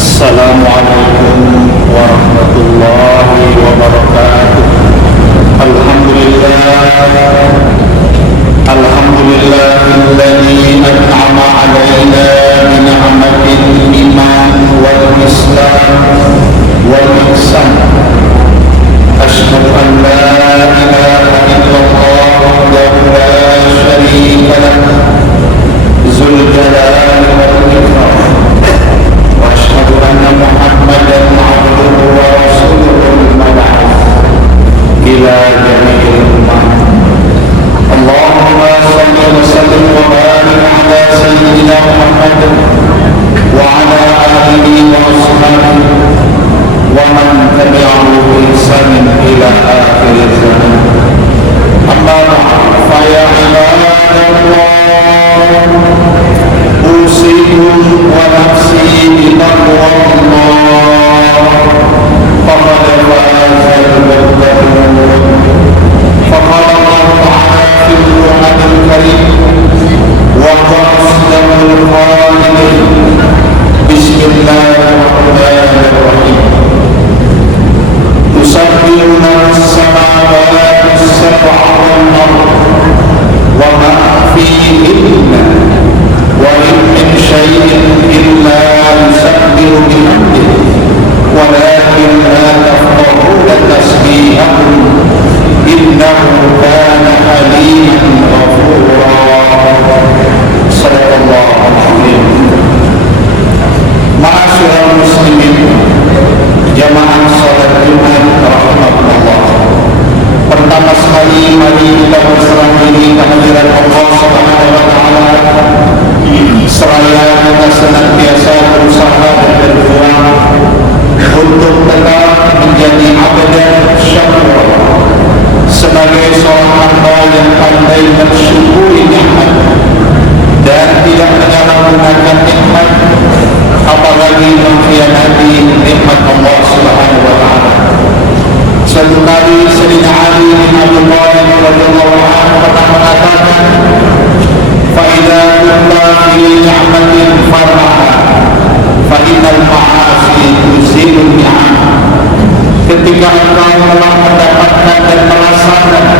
Assalamualaikum warahmatullahi wabarakatuh. Alhamdulillahilladzi an'ama 'alaina bi ni'matil iman wal islam wal ihsan. Asyhadu an la ilaha illallah wahdahu la syarika lahu dzul jalali wal ikram. وأشهد أن محمدا عبده ورسوله المبعوث إلى جميع الأمم. اللهم صل وسلم وبارك على سيدنا محمد وعلى آله وأصحابه ومن تبعه بإحسان إلى آخر الزمان. أما بعد فيا عباد الله أوصيكم ونفسي بتقوى الله فقد فاز المتقون. فقال الله تعالى في القرآن الكريم وهو أصدق القائلين بسم الله الرحمن الرحيم يسبحون السماوات السبع والأرض وما فيهن وإن من شيء إلا يسبح بحمده ولكن لا تفقهون تسبيحهم إنه كان حليما غفورا. صدق الله العظيم. Ma'asyiral muslimin, jamaah salat Jumat rahimakumullah. Pertama sekali mari kita berserah diri kehadirat Allah Subhanahu wa taala. Seraya kita senantiasa berusaha dan berjuang untuk tetap menjadi abdan syakur sebagai seorang hamba yang pandai mensyukuri nikmat dan tidak menyalahgunakan nikmat, apalagi mengkhianati nikmat Allah Subhanahu wa taala. Suatu kali Sayyidina Ali bin Abi Thalib radhiyallahu anhu pernah mengatakan, fa idza kunta fi ni'matin farah fa innal ma'asi tuzilu ni'am. Ketika engkau telah mendapatkan dan merasakan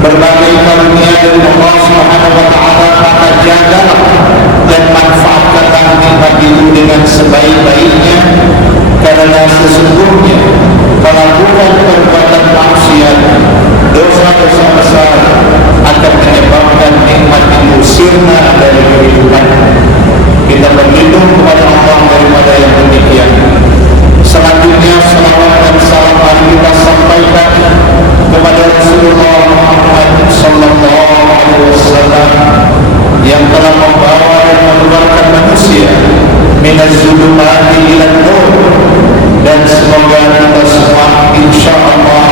berbagai karunia dari Allah Subhanahu wa taala, maka jagalah dan manfaatkanlah nikmat itu dengan sebaik-baiknya, karena sesungguhnya melakukan perbuatan maksiat, dosa-dosa besar akan menyebabkan nikmat itu sirna dari kehidupan. Kita berlindung kepada Allah daripada yang demikian. Selanjutnya salawat dan salam mari kita sampaikan kepada Rasulullah Muhammad sallallahu alaihi wasallam yang telah membawa dan mengeluarkan manusia minaz zulumati ilan nur, dan semoga kita semua insyaallah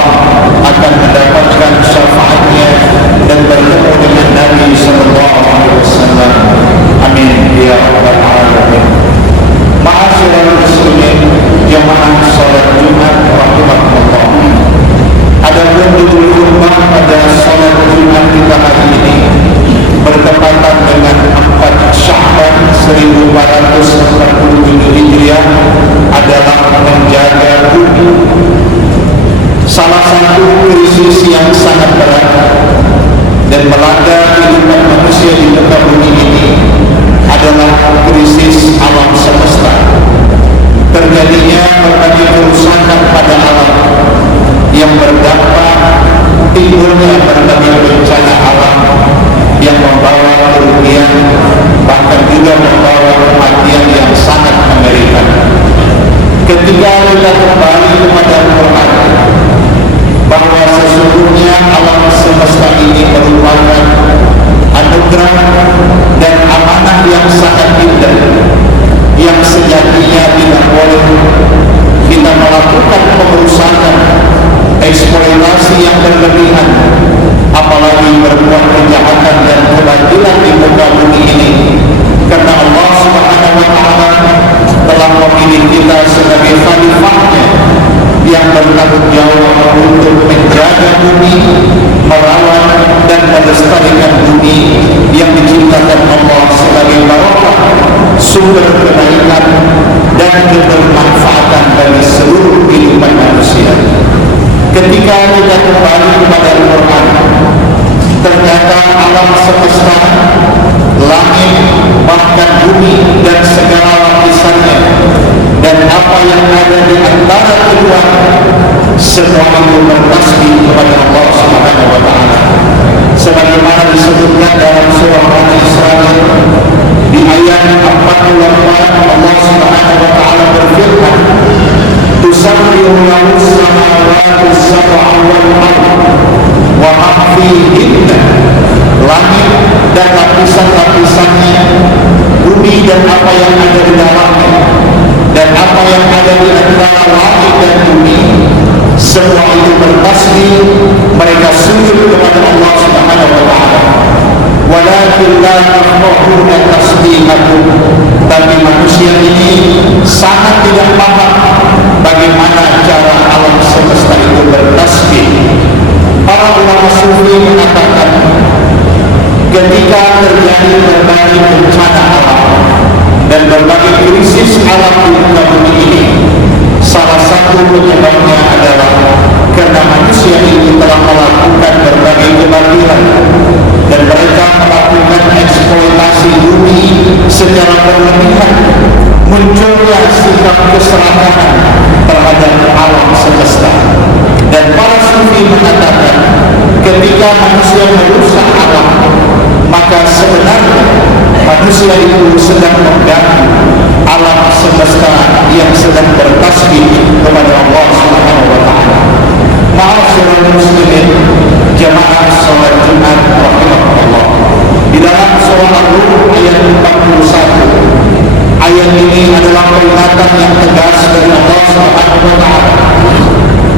akan mendapatkan syafaatnya dan bertemu dengan Nabi sallallahu alaihi wasallam. Amin ya rabbal alamin. Ma'asyiral muslimin, jamaah salat Jumat rahimakumullah. Adapun judul khutbah pada salat Jumat kita hari ini bertepatan dengan 4 Sya'ban 1447 Hijriah adalah menjaga bumi. Salah satu krisis yang sangat berat dan melanda kehidupan manusia di muka bumi ini adalah krisis alam semesta. Terjadinya berbagai kerusakan pada alam yang berdampak timbulnya berbagai bencana alam yang membawa kerugian, bahkan juga membawa kematian yang sangat mengerikan. Ketika kita kembali kepada Al-Quran bahwa sesungguhnya alam semesta Allah Subhanahu wa taala berfirman, "Tusabbihu lahu as-samawati as-sab'u wal ardh wa ma fihinna." Langit dan lapisan-lapisannya, bumi dan apa yang ada di dalamnya, dan apa yang ada di antara langit dan bumi, semua itu bertasbih, mereka sujud kepada Allah Subhanahu wa taala. Walakin la yafqahuna tasbihahum, tapi manusia ini sangat tidak paham bagaimana cara alam semesta itu bertasbih. Para ulama sufi mengatakan, ketika terjadi berbagai bencana alam dan berbagai krisis alam di muka bumi ini, salah satu penyebabnya adalah karena manusia itu telah melakukan berbagai kebatilan dan mereka melakukan eksploitasi bumi secara berlebihan. Munculnya sikap keserakahan terhadap alam semesta, dan para sufi mengatakan ketika manusia merusak alam, maka sebenarnya manusia itu sedang mengganggu alam semesta yang sedang bertasbih kepada Allah Subhanahu wa taala. Ma'asyiral muslimin, jamaah salat Jumat rahimahullah. Di dalam surah Ar-Rum ayat 41, ayat ini adalah peringatan yang tegas dari Allah Subhanahu wa taala.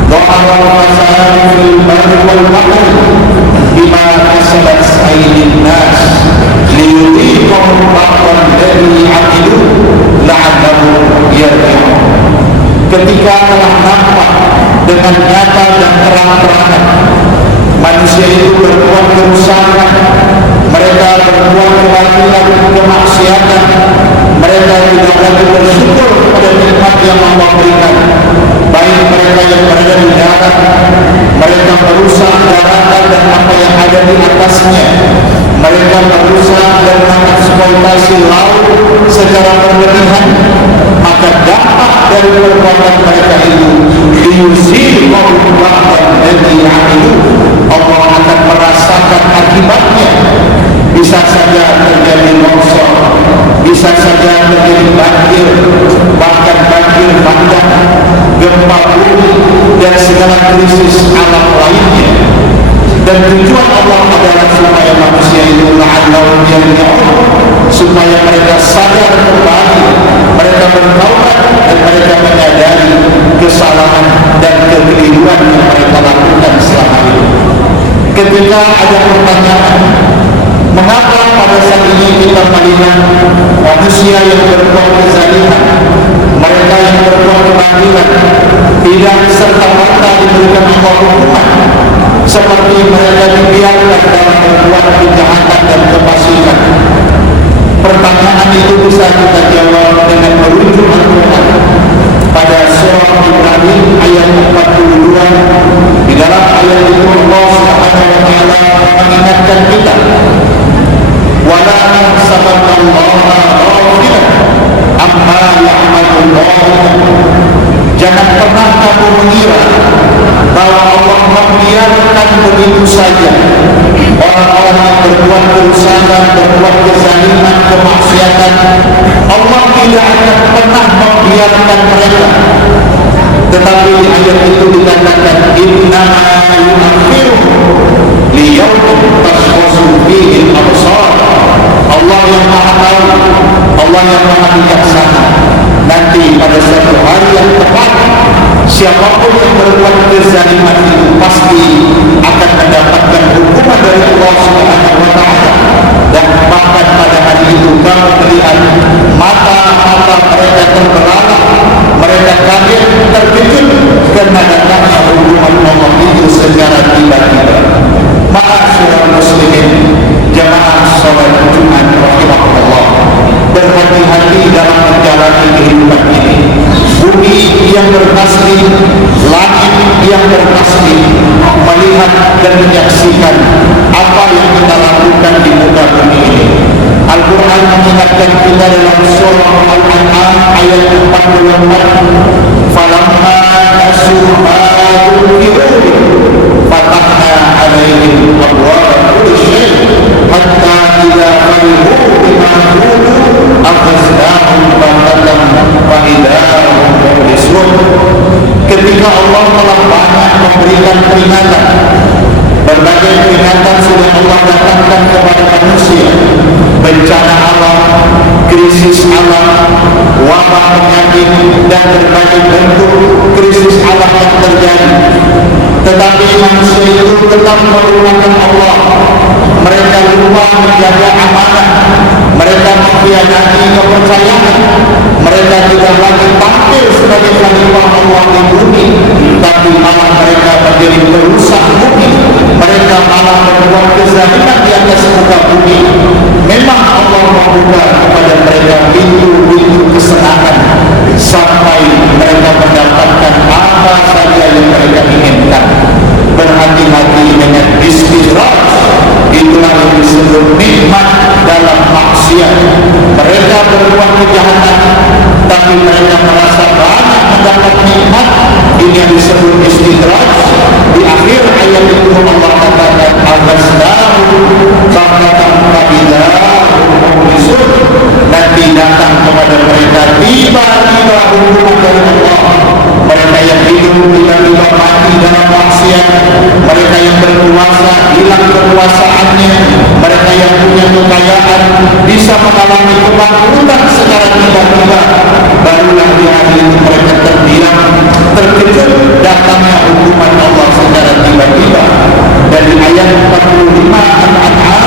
Dhahara al-fasadu fil barri wal bahri bima kasabat aydin nas liyudhiqahum ba'dal ladzi 'amilu la'allahum yarji'un. Ketika telah nampak dengan nyata dan terang-terangan manusia itu berbuat kerusakan, mereka berbuat kebatilan, kemaksiatan, mereka tidak lagi bersyukur pada nikmat yang Allah berikan, baik mereka yang berada di darat, mereka merusak daratan dan apa yang ada di atasnya, mereka merusak dan mengeksploitasi laut secara berlebihan, maka dampak dari perbuatan mereka itu liyuziqahum ba'dal ladzi 'amilu, Allah akan merasakan akibatnya. Bisa saja terjadi longsor, bisa saja terjadi banjir, bahkan banjir bandang, gempa bumi, dan segala krisis alam lainnya. Dan tujuan Allah adalah supaya manusia itu la'allahum yarji'un, supaya mereka sadar kembali, mereka bertaubat, dan mereka menyadari kesalahan dan kekeliruan yang mereka lakukan selama ini. Ketika ada pertanyaan, mengapa pada saat ini kita melihat manusia yang berbuat kezaliman, mereka yang berbuat kebatilan, tidak serta-merta diberikan Allah hukuman, seperti mereka dibiarkan dalam berbuat kejahatan dan kefasikan? Pertanyaan itu bisa kita jawab dengan merujuk Al-Quran pada surah Ibrahim ayat 42. Di dalam ayat itu Allah Subhanahu wa taala mengingatkan kita, wala tahsabannallaha ghafilan amma ya'malul zalimun. Jangan pernah kamu mengira bahwa Allah membiarkan begitu saja orang-orang yang berbuat kerusakan, berbuat kezaliman, kemaksiatan. Allah tidak akan pernah membiarkan mereka. Tetapi di ayat itu dikatakan, innama yu'akhiruhum liyawmin tashkhasu fihi al-absar. Allah yang Maha Tahu, Allah yang Maha Bijaksana, nanti pada suatu hari yang tepat, siapapun yang berbuat kezaliman itu pasti akan mendapatkan hukuman dari Allah Subhanahu wa taala. Dan bahkan pada hari itu kamu melihat mata-mata mereka terbelalak, mereka kaget, terkejut karena datangnya hukuman Allah itu secara tiba-tiba. Ma'asyiral muslimin, jamaah salat Jumat rahimahullah, berhati-hati dalam menjalani kehidupan ini. Bumi yang bertasbih, langit yang bertasbih, melihat dan menyaksikan apa yang kita lakukan di muka bumi ini. Al-Quran mengingatkan kita dalam surah Al-An'am ayat 44, falamma nasu ma dhukiru fatahna alaihim abwaaba kulli syai' hatta idza farihu bima utu akhadnahum baghtatan Allah telah banyak memberikan peringatan. Berbagai peringatan sudah Allah datangkan kepada manusia. Bencana alam, krisis alam, wabah penyakit, dan berbagai bentuk krisis alam yang terjadi. Tetapi manusia itu tetap melupakan Allah. Mereka lupa menjaga amanah. Mereka mengkhianati kepercayaan. Mereka tidak lagi tampil sebagai khalifah Allah di bumi, tapi malah mereka menjadi perusak bumi. Mereka malah berbuat kezaliman di atas muka bumi. Memang Allah membuka kepada mereka pintu-pintu kesenangan sampai mereka mendapatkan apa saja yang mereka inginkan. Berhati-hati dengan istidraj. Itulah yang disebut nikmat dalam maksiat. Mereka berbuat kejahatan, tapi mereka merasa banyak mendapat nikmat. Ini yang disebut istidraj. Di akhir ayat itu Allah katakan aghasnahu fakatan fa'idahum nanti datang kepada mereka tiba-tiba hukuman dari Allah. Mereka yang hidup tiba-tiba mati dalam maksiat. Mereka yang berkuasa hilang kekuasaannya. Mereka yang punya kekayaan bisa mengalami kebangkrutan secara tiba-tiba. Barulah di hari itu mereka terdiam, terkejut datangnya hukuman Allah secara tiba-tiba. Dari ayat 45 Al-An'am,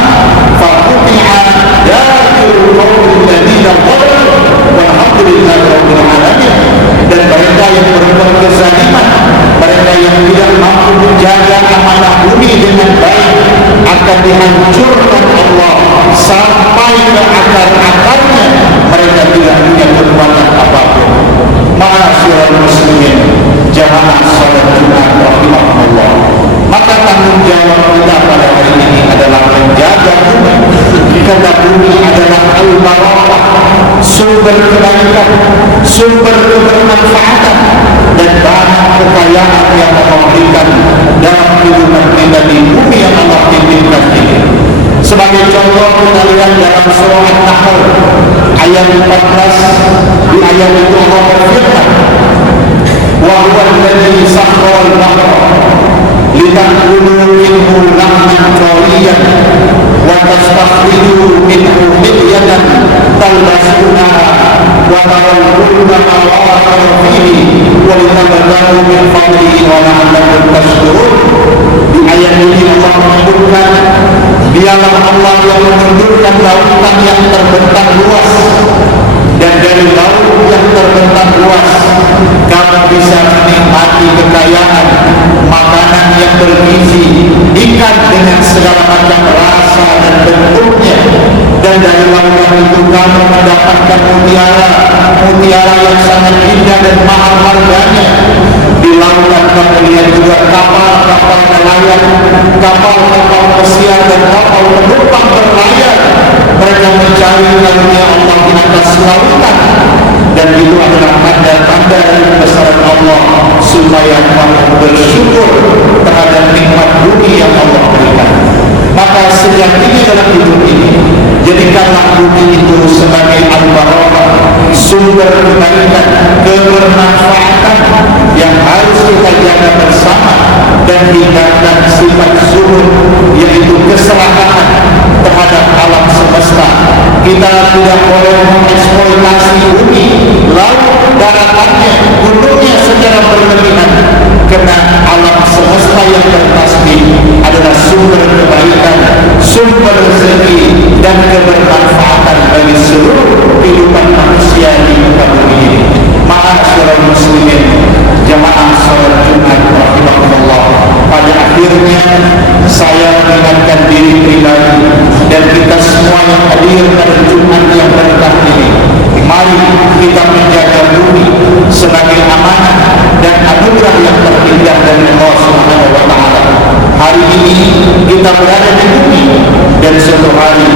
faquti'a dabiru qaumil ladzina zalamu walhamdulillahi rabbil alamin. Dan mereka yang berbuat kezaliman, mereka yang tidak mampu menjaga amanah bumi dengan baik, akan dihancurkan Allah sampai ke akar-akarnya. Mereka tidak punya kekuatan apapun. Ma'asyiral muslimin, jamaah salat Jumat rahimahullah. Maka tanggung jawab kita pada hari ini adalah menjaga bumi. Karena bumi adalah al-barakah, sumber kebaikan, sumber kebermanfaatan, dan banyak kekayaan yang Allah berikan dalam kehidupan kita di bumi yang Allah titipkan ini. Sebagai contoh kita lihat dalam surah An-Nahl ayat 14. Di ayat itu Allah berfirman, wa huwa alladzi sakhkhara al-bahra litakulu minhu lahman tariyan wa tastakhriju minhu hilyatan talbasunaha wa taral kulka mawaqir fihi wa litabtagu min fadlihi wa la'allakum tashkurun. Di ayat ini Allah menyebutkan dialah Allah yang menundukkan lautan yang terbentang luas, dan dari laut yang terbentang luas kamu bisa menikmati kekayaan makanan yang bergizi, ikan dengan segala macam rasa dan bentuknya. Dan dari lautan itu kamu mendapatkan mutiara yang sangat indah dan mahal harganya. Di lautan kamu lihat juga kapal-kapal nelayan, kapal-kapal pesiar dan kapal penumpang berlayar. Mereka mencari karunia Allah di atas lautan, dan itu adalah tanda-tanda dari kebesaran Allah supaya kamu bersyukur terhadap nikmat bumi yang Allah berikan. Maka sejatinya dalam hidup ini, jadikanlah bumi itu sebagai al-barakah, sumber kebaikan, kebermanfaatan yang harus kita jaga bersama, dan hindarkan sifat zuhud, yaitu keserakahan terhadap alam semesta. Kita tidak boleh mengeksploitasi bumi, laut, daratannya, gunungnya secara berlebihan, karena alam semesta yang bertasbih adalah sumber kebaikan, sumber rezeki, dan kebermanfaatan bagi seluruh kehidupan manusia di muka bumi ini. Ma'asyiral muslimin, jamaah salat Jumat rahimahullah. Pada akhirnya saya mengingatkan diri pribadi dan kita semua yang hadir pada Jumat yang berkah ini, mari kita menjaga bumi sebagai amanah dan anugerah yang terindah dari Allah Subhanahu wa taala. Hari ini kita berada di bumi, dan suatu hari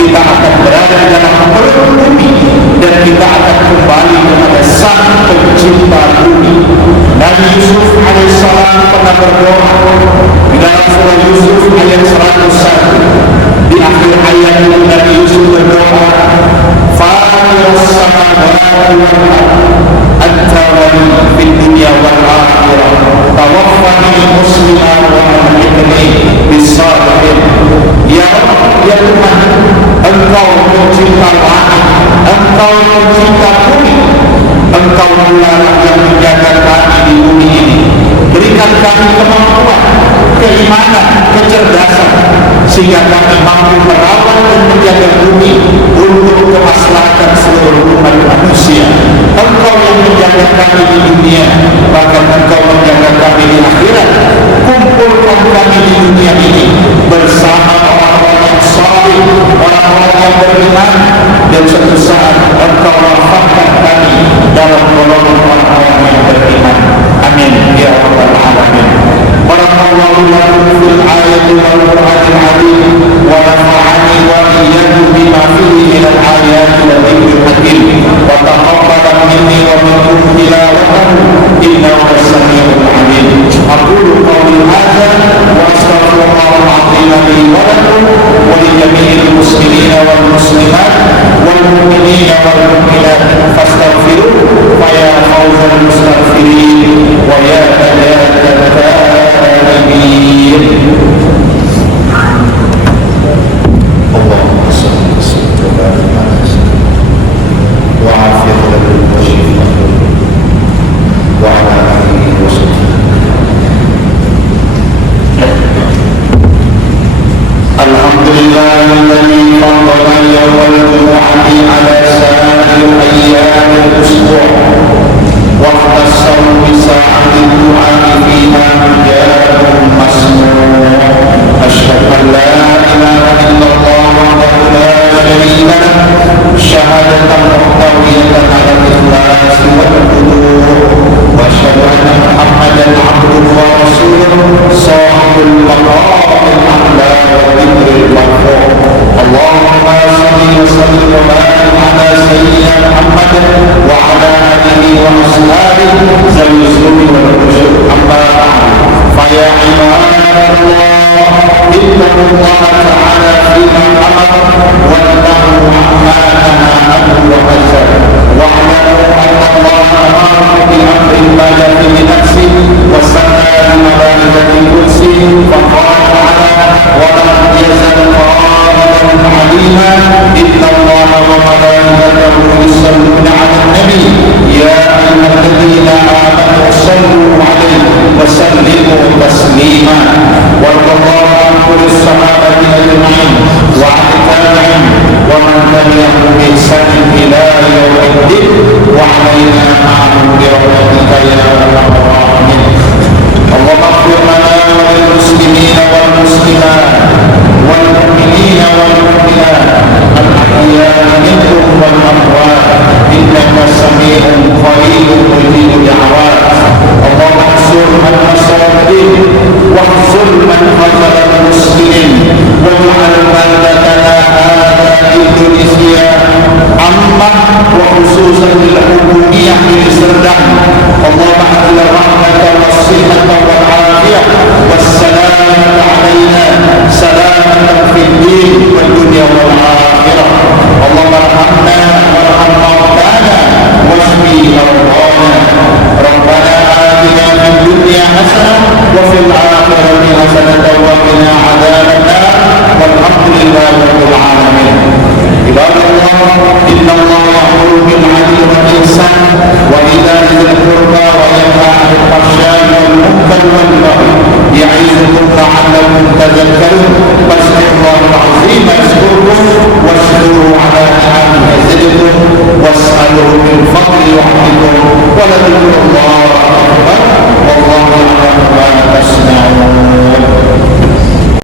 kita akan berada di dalam perut bumi, dan kita akan kembali kepada Sang Pencipta bumi. Nabi Yusuf alaihissalam pernah berdoa di dalam surah Yusuf ayat 101. Di akhir ayat itu Nabi Yusuf berdoa, Fatirus samawati wal ardh anta wali fid dunya wal akhirah tawaffani musliman wa alhiqni bis-shalihin. Ya Rabb, ya Tuhan, Engkau pencipta langit, Engkau pencipta bumi, Engkau pula yang menjaga kami di bumi ini. Berikan kami kemampuan, keimanan, kecerdasan, sehingga kami mampu merawat dan menjaga bumi